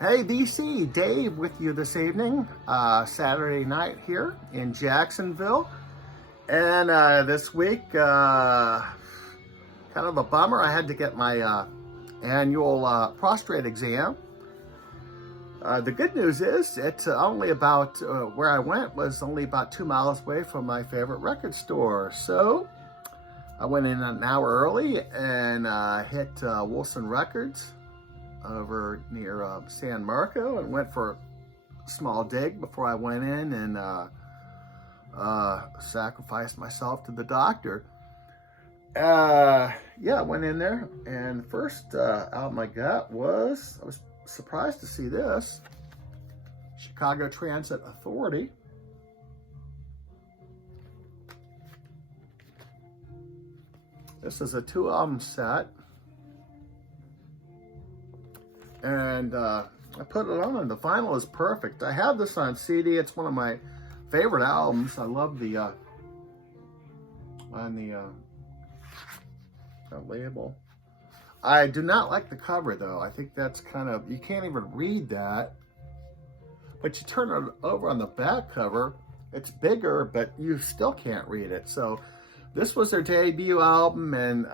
Hey BC, Dave with you this evening, Saturday night here in Jacksonville. And this week, kind of a bummer, I had to get my annual prostate exam. The good news is it's only about, where I went was only about 2 miles away from my favorite record store. So I went in an hour early and hit Wilson Records over near San Marco and went for a small dig before I went in and sacrificed myself to the doctor. Yeah, I went in there, and the first album I got was, I was surprised to see this, Chicago Transit Authority. This is a 2-album set. And I put it on. The vinyl is perfect. I have this on CD. It's one of my favorite albums. I love the that label. I do not like the cover though. I think that's kind of, you can't even read that. But you turn it over on the back cover, it's bigger, but you still can't read it. So this was their debut album, and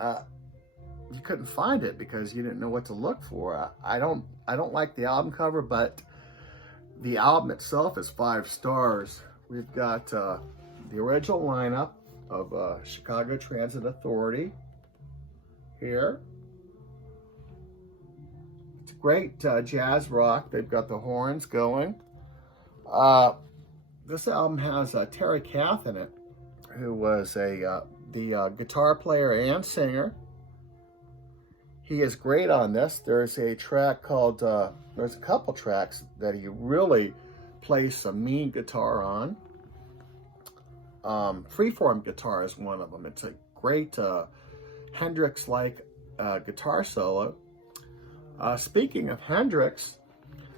you couldn't find it because you didn't know what to look for. I don't like the album cover, but the album itself is 5 stars. We've got the original lineup of Chicago Transit Authority here. It's great jazz rock. They've got the horns going. This album has Terry Kath in it, who was the guitar player and singer. He is great on this. There's a track called, there's a couple tracks that he really plays some mean guitar on. Freeform guitar is one of them. It's a great Hendrix-like guitar solo. Speaking of Hendrix,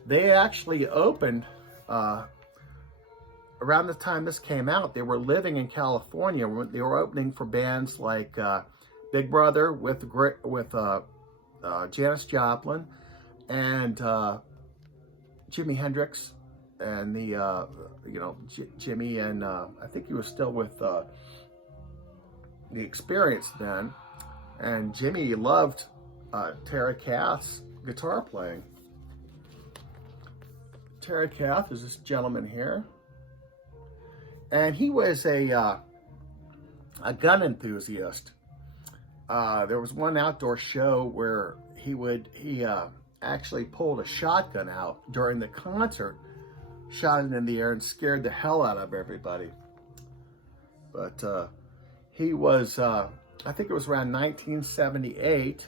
they actually opened, around the time this came out, they were living in California. They were opening for bands like Big Brother with Janis Joplin and Jimi Hendrix, and Jimmy, and I think he was still with The Experience then, and Jimmy loved Terry Kath's guitar playing. Terry Kath is this gentleman here, and he was a gun enthusiast. There was one outdoor show where he actually pulled a shotgun out during the concert, shot it in the air, and scared the hell out of everybody. But he was, I think it was around 1978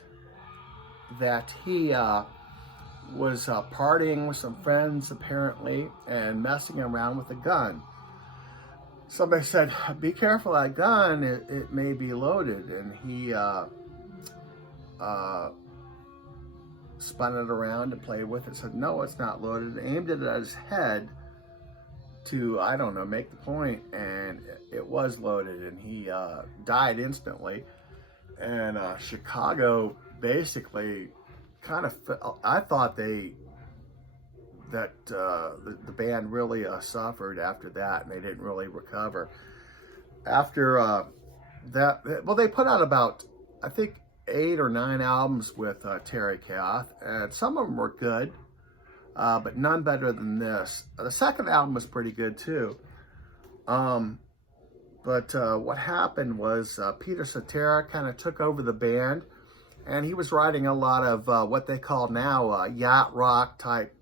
that he was partying with some friends apparently and messing around with a gun. Somebody said, "Be careful that gun, it may be loaded." And he spun it around and played with it, said, "No, it's not loaded," aimed it at his head to, I don't know, make the point, and it was loaded, and he died instantly. And Chicago basically kind of, I thought the band really suffered after that, and they didn't really recover. After that, well, they put out about, I think, 8 or 9 albums with Terry Kath, and some of them were good, but none better than this. The second album was pretty good too. But what happened was Peter Cetera kind of took over the band, and he was writing a lot of what they call now yacht rock type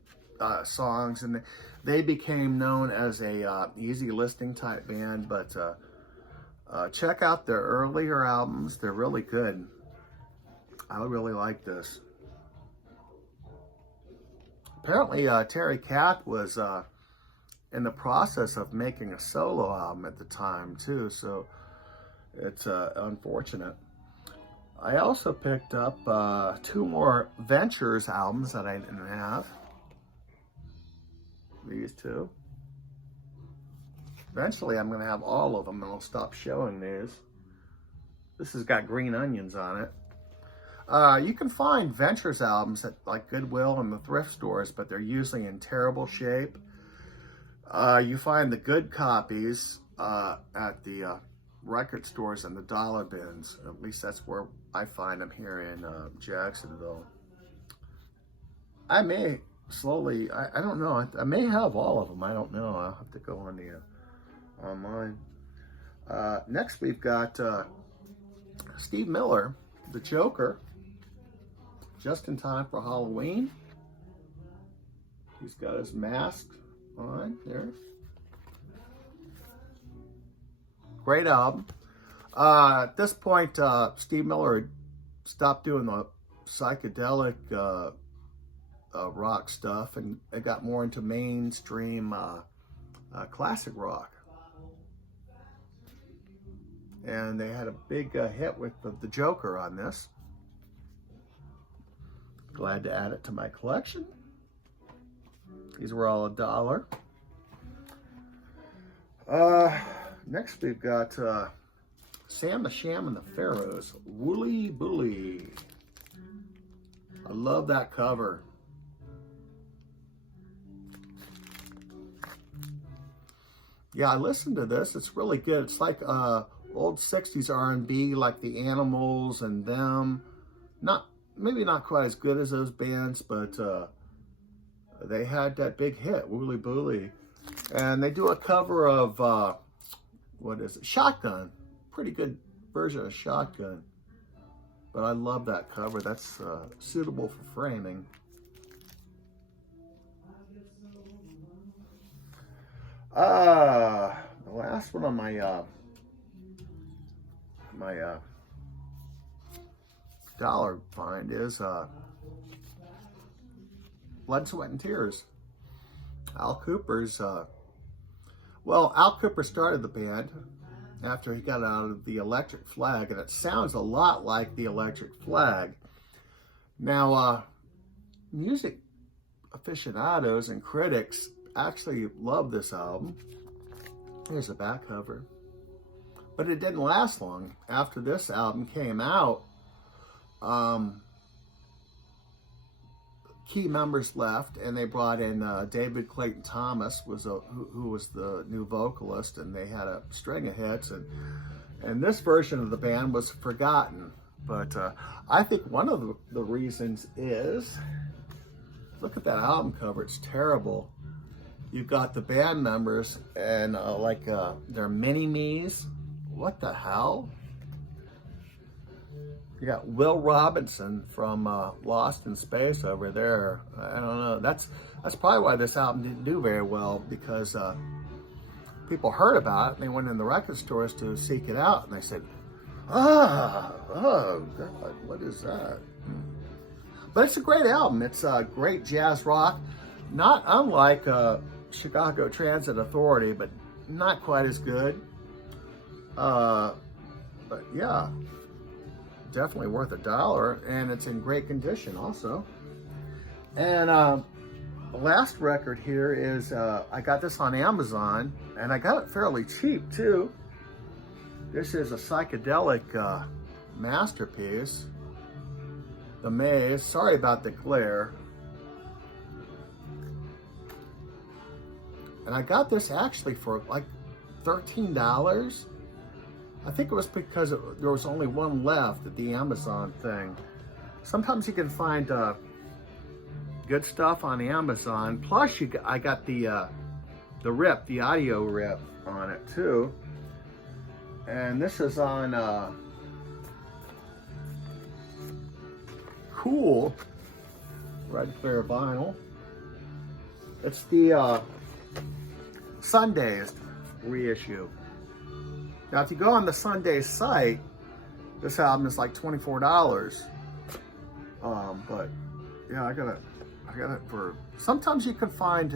songs, and they became known as a easy listening type band. But check out their earlier albums. They're really good. I really like this. Apparently Terry Kath was in the process of making a solo album at the time too, so it's unfortunate. I also picked up 2 more Ventures albums that I didn't have. These 2. Eventually I'm going to have all of them, and I'll stop showing these. This has got green onions on it. You can find Ventures albums at like Goodwill and the thrift stores, but they're usually in terrible shape. You find the good copies at the record stores and the dollar bins. At least that's where I find them here in Jacksonville. I may slowly, I don't know, I may have all of them. I don't know. I'll have to go on the online. Next we've got Steve Miller, the Joker, just in time for Halloween. He's got his mask on there. Great album. At this point, Steve Miller had stopped doing the psychedelic rock stuff and it got more into mainstream classic rock. And they had a big hit with the Joker on this. Glad to add it to my collection. These were all $1. Next we've got Sam the Sham and the Pharaohs, Wooly Bully. I love that cover. Yeah, I listened to this. It's really good. It's like old 60s R&B, like the Animals and them. Maybe not quite as good as those bands, but they had that big hit, Wooly Bully. And they do a cover of, what is it? Shotgun. Pretty good version of Shotgun. But I love that cover. That's suitable for framing. The last one on my dollar find is Blood, Sweat, and Tears. Al Cooper's, well, Al Cooper started the band after he got out of the Electric Flag, and it sounds a lot like the Electric Flag. Now, music aficionados and critics actually love this album. Here's the back cover. But it didn't last long. After this album came out, key members left, and they brought in David Clayton Thomas, who was the new vocalist, and they had a string of hits, and this version of the band was forgotten. But I think one of the reasons is, look at that album cover, it's terrible. You've got the band members and their mini-me's. What the hell? You got Will Robinson from Lost in Space over there. I don't know. That's probably why this album didn't do very well, because people heard about it and they went in the record stores to seek it out, and they said, oh God, what is that? But it's a great album. It's great jazz rock, not unlike Chicago Transit Authority, but not quite as good. But yeah, definitely worth $1, and it's in great condition also. And the last record here is, I got this on Amazon, and I got it fairly cheap too. This is a psychedelic masterpiece, The Maze. Sorry about the glare. And I got this actually for like $13. I think it was because there was only one left at the Amazon thing. Sometimes you can find good stuff on Amazon. Plus, I got the rip, the audio rip on it too. And this is on Cool red clear vinyl. It's the Sundays reissue. Now, if you go on the Sundays site, this album is like $24. But yeah, I got it for. Sometimes you can find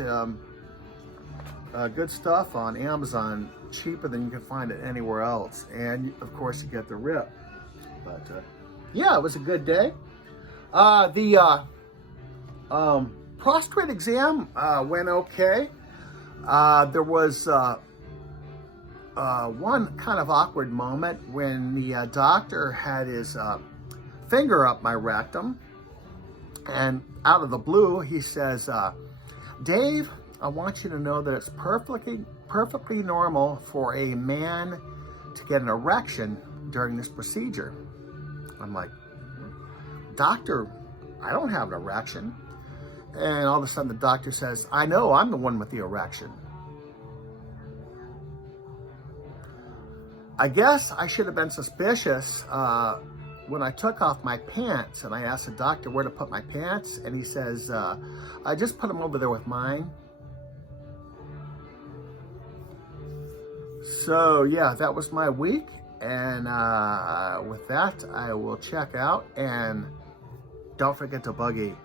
good stuff on Amazon cheaper than you can find it anywhere else, and of course you get the rip. But yeah, it was a good day. The prostate exam went okay. There was one kind of awkward moment when the doctor had his finger up my rectum, and out of the blue, he says, Dave, I want you to know that it's perfectly normal for a man to get an erection during this procedure. I'm like, doctor, I don't have an erection. And all of a sudden the doctor says, I know, I'm the one with the erection. I guess I should have been suspicious when I took off my pants and I asked the doctor where to put my pants, and he says, I just put them over there with mine. So yeah, that was my week, and with that I will check out, and don't forget to boogie.